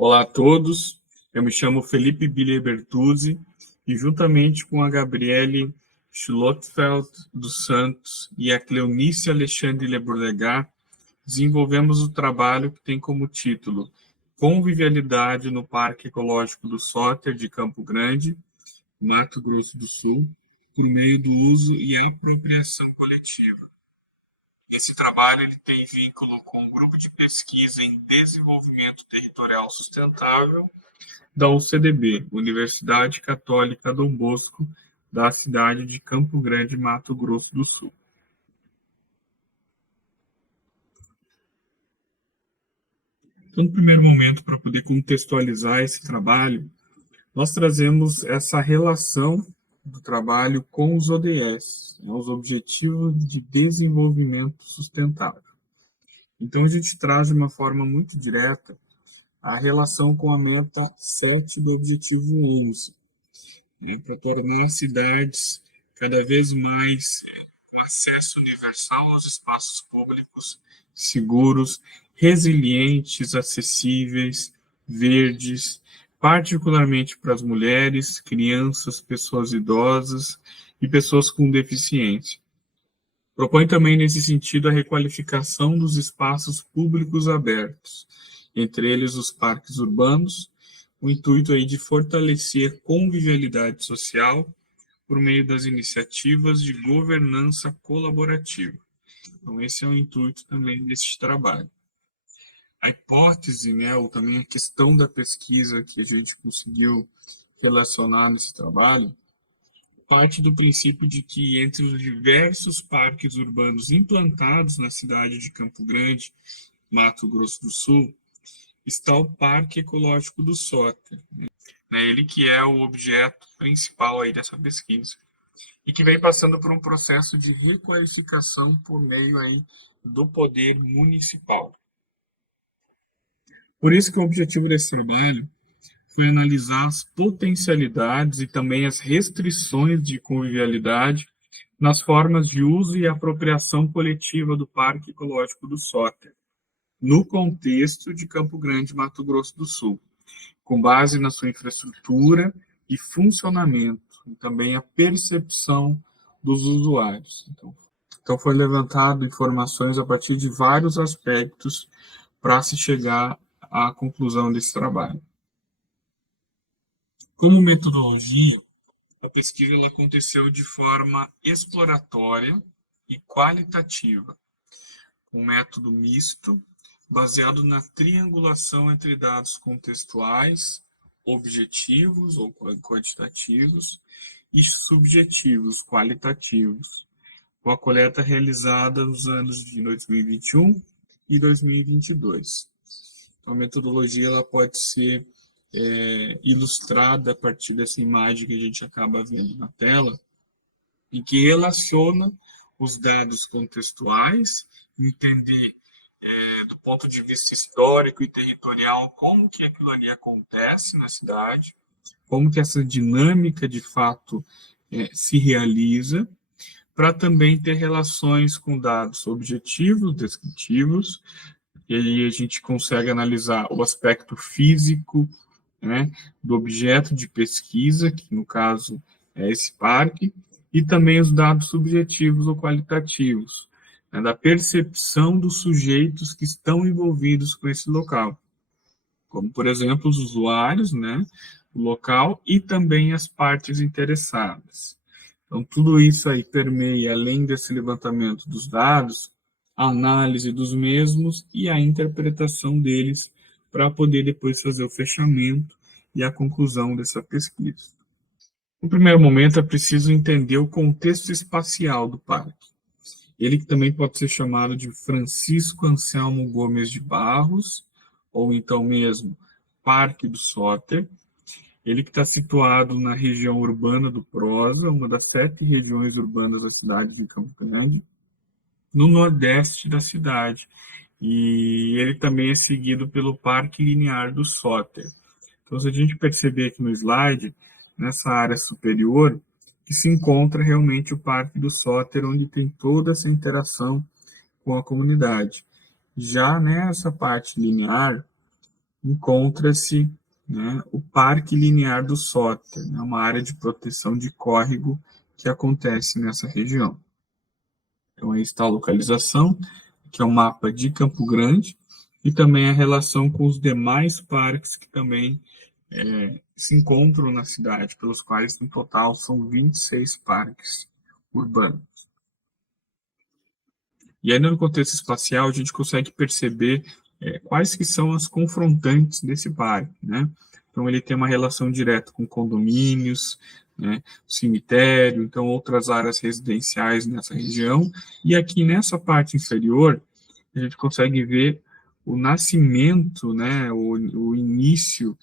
Olá a todos, eu me chamo Felipe Biller Bertuzzi e juntamente com a Gabriele Schlotfeld dos Santos e a Cleonice Alexandre Leborlegar, desenvolvemos o trabalho que tem como título Convivialidade no Parque Ecológico do Soter de Campo Grande, Mato Grosso do Sul, por meio do uso e apropriação coletiva. Esse trabalho ele tem vínculo com o Grupo de Pesquisa em Desenvolvimento Territorial Sustentável da UCDB, Universidade Católica Dom Bosco, da cidade de Campo Grande, Mato Grosso do Sul. Então, no primeiro momento, para poder contextualizar esse trabalho, nós trazemos essa relação do trabalho com os ODS, os Objetivos de Desenvolvimento Sustentável. Então, a gente traz de uma forma muito direta a relação com a meta 7 do Objetivo 11, para tornar as cidades cada vez mais com acesso universal aos espaços públicos, seguros, resilientes, acessíveis, verdes, particularmente para as mulheres, crianças, pessoas idosas e pessoas com deficiência. Propõe também, nesse sentido, a requalificação dos espaços públicos abertos, entre eles os parques urbanos, o intuito aí de fortalecer convivialidade social por meio das iniciativas de governança colaborativa. Então, esse é o intuito também deste trabalho. A hipótese, né, ou também a questão da pesquisa que a gente conseguiu relacionar nesse trabalho, parte do princípio de que entre os diversos parques urbanos implantados na cidade de Campo Grande, Mato Grosso do Sul, está o Parque Ecológico do Soter, né, ele que é o objeto principal aí dessa pesquisa, e que vem passando por um processo de requalificação por meio aí do poder municipal. Por isso que o objetivo desse trabalho foi analisar as potencialidades e também as restrições de convivialidade nas formas de uso e apropriação coletiva do Parque Ecológico do Soter, no contexto de Campo Grande, Mato Grosso do Sul, com base na sua infraestrutura e funcionamento, e também a percepção dos usuários. Então foi levantado informações a partir de vários aspectos para se chegar à conclusão desse trabalho. Como metodologia, a pesquisa ela aconteceu de forma exploratória e qualitativa, um método misto, baseado na triangulação entre dados contextuais, objetivos ou quantitativos, e subjetivos, qualitativos, com a coleta realizada nos anos de 2021 e 2022. Então, a metodologia ela pode ser ilustrada a partir dessa imagem que a gente acaba vendo na tela, e que relaciona os dados contextuais, entender do ponto de vista histórico e territorial como que aquilo ali acontece na cidade, como que essa dinâmica de fato se realiza, para também ter relações com dados objetivos, descritivos, e aí a gente consegue analisar o aspecto físico, né, do objeto de pesquisa, que no caso é esse parque, e também os dados subjetivos ou qualitativos, né, da percepção dos sujeitos que estão envolvidos com esse local, como, por exemplo, os usuários, né, o local e também as partes interessadas. Então, tudo isso aí permeia, além desse levantamento dos dados, a análise dos mesmos e a interpretação deles para poder depois fazer o fechamento e a conclusão dessa pesquisa. No primeiro momento, é preciso entender o contexto espacial do parque. Ele que também pode ser chamado de Francisco Anselmo Gomes de Barros, ou então mesmo Parque do Soter. Ele que está situado na região urbana do Prosa, uma das 7 regiões urbanas da cidade de Campo Grande, no nordeste da cidade. E ele também é seguido pelo Parque Linear do Soter. Então, se a gente perceber aqui no slide, nessa área superior, que se encontra realmente o Parque do Soter, onde tem toda essa interação com a comunidade. Já nessa parte linear, encontra-se, né, o Parque Linear do Soter, né, uma área de proteção de córrego que acontece nessa região. Então, aí está a localização, que é o mapa de Campo Grande, e também a relação com os demais parques que também se encontram na cidade, pelos quais, no total, são 26 parques urbanos. E ainda no contexto espacial, a gente consegue perceber quais que são as confrontantes desse parque, né? Então, ele tem uma relação direta com condomínios, né, cemitério, então outras áreas residenciais nessa região. E aqui nessa parte inferior, a gente consegue ver o nascimento, né, o início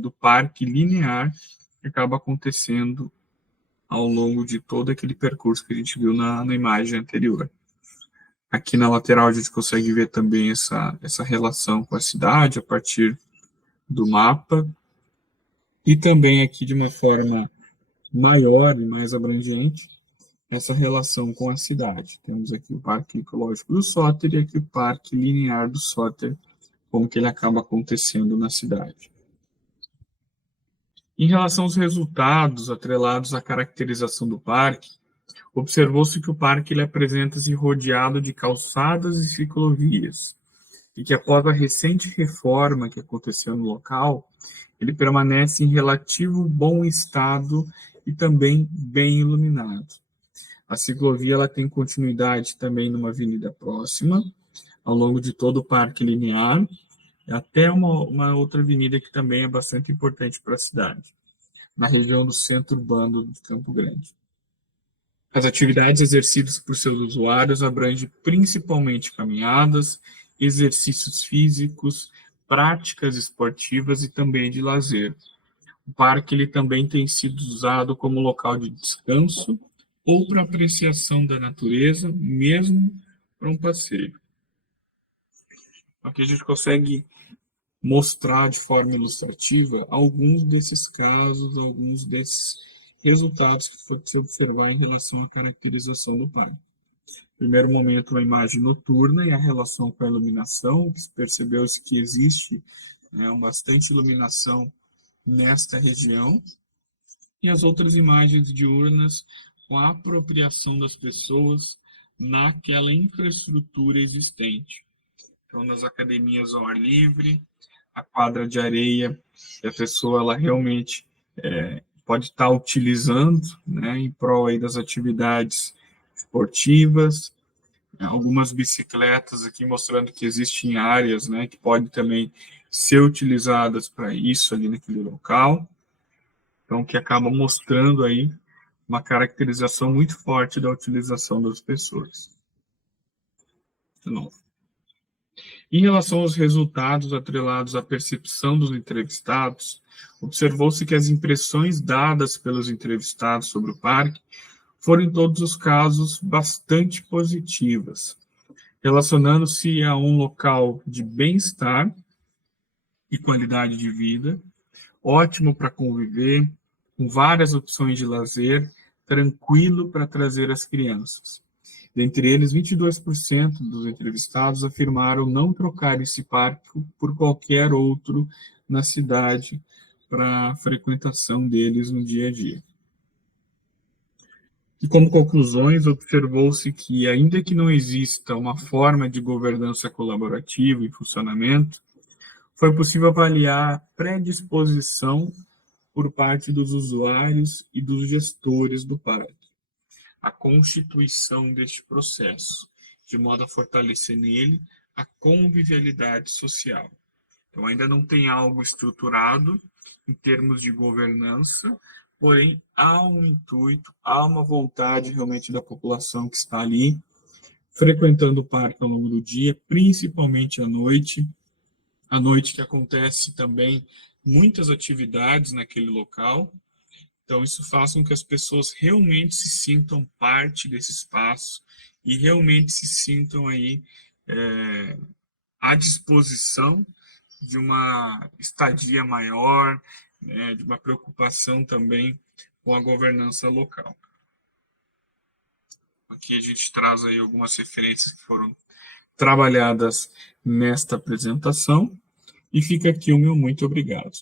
do parque linear que acaba acontecendo ao longo de todo aquele percurso que a gente viu na imagem anterior. Aqui na lateral a gente consegue ver também essa relação com a cidade a partir do mapa e também aqui de uma forma maior e mais abrangente essa relação com a cidade. Temos aqui o Parque Ecológico do Soter e aqui o Parque Linear do Soter, como que ele acaba acontecendo na cidade. Em relação aos resultados atrelados à caracterização do parque, observou-se que o parque ele apresenta-se rodeado de calçadas e ciclovias, e que após a recente reforma que aconteceu no local, ele permanece em relativo bom estado e também bem iluminado. A ciclovia ela tem continuidade também numa avenida próxima, ao longo de todo o Parque Linear, até uma outra avenida que também é bastante importante para a cidade, na região do centro urbano de Campo Grande. As atividades exercidas por seus usuários abrangem principalmente caminhadas, exercícios físicos, práticas esportivas e também de lazer. O parque ele também tem sido usado como local de descanso ou para apreciação da natureza, mesmo para um passeio. Aqui a gente consegue mostrar de forma ilustrativa alguns desses casos, alguns desses resultados que foi se observar em relação à caracterização do parque. Primeiro momento, uma imagem noturna e a relação com a iluminação, que percebeu-se que existe, né, bastante iluminação nesta região, e as outras imagens diurnas com a apropriação das pessoas naquela infraestrutura existente. Então, nas academias ao ar livre, a quadra de areia, que a pessoa ela realmente pode estar utilizando, né, em prol aí das atividades esportivas, algumas bicicletas aqui mostrando que existem áreas, né, que podem também ser utilizadas para isso ali naquele local. Então, que acaba mostrando aí uma caracterização muito forte da utilização das pessoas. De novo. Em relação aos resultados atrelados à percepção dos entrevistados, observou-se que as impressões dadas pelos entrevistados sobre o parque foram, em todos os casos, bastante positivas, relacionando-se a um local de bem-estar e qualidade de vida, ótimo para conviver, com várias opções de lazer, tranquilo para trazer as crianças. Dentre eles, 22% dos entrevistados afirmaram não trocar esse parque por qualquer outro na cidade para a frequentação deles no dia a dia. E como conclusões, observou-se que, ainda que não exista uma forma de governança colaborativa em funcionamento, foi possível avaliar a predisposição por parte dos usuários e dos gestores do parque, a constituição deste processo, de modo a fortalecer nele a convivialidade social. Então, ainda não tem algo estruturado em termos de governança, porém, há um intuito, há uma vontade realmente da população que está ali, frequentando o parque ao longo do dia, principalmente à noite que acontece também muitas atividades naquele local. Então, isso faz com que as pessoas realmente se sintam parte desse espaço e realmente se sintam aí à disposição de uma estadia maior, né, de uma preocupação também com a governança local. Aqui a gente traz aí algumas referências que foram trabalhadas nesta apresentação E fica aqui o meu muito obrigado.